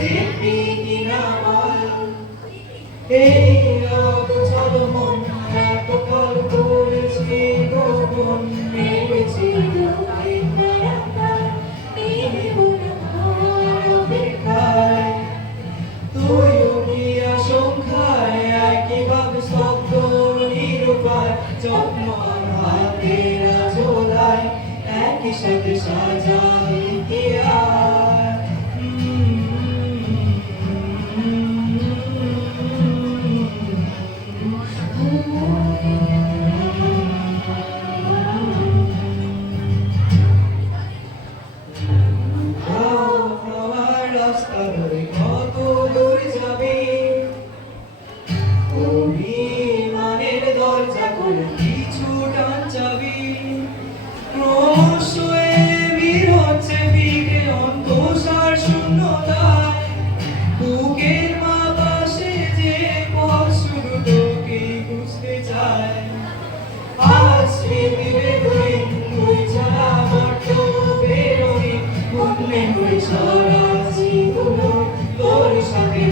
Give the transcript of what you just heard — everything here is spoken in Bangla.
দেখবি কিনা বল এই অবচল মন এত কাল করেছি গোপন মেরেছি অপেক্ষায় তুইও কি আশঙ্কায় একইভাবে স্তব্ধ নিরুপায় যত্ন হাতের ঝোলায় একই সাথে সাজাই ইতিহাস রাস্তা ধরে কত দূর যাবি অভিমানের দরজা করে কিছু টান চাবি ক্রমশ ভিড় হচ্ছে বিকে অন্তঃসার শূন্যতায় বুকের মাপাশে যে পথ শুরু তোকেই বুঝতে চায় আজ স্মৃতিরে তুই ছাড়া বড্ড বেরোনি মনে হয়ে সারা জীবন তোর সাথে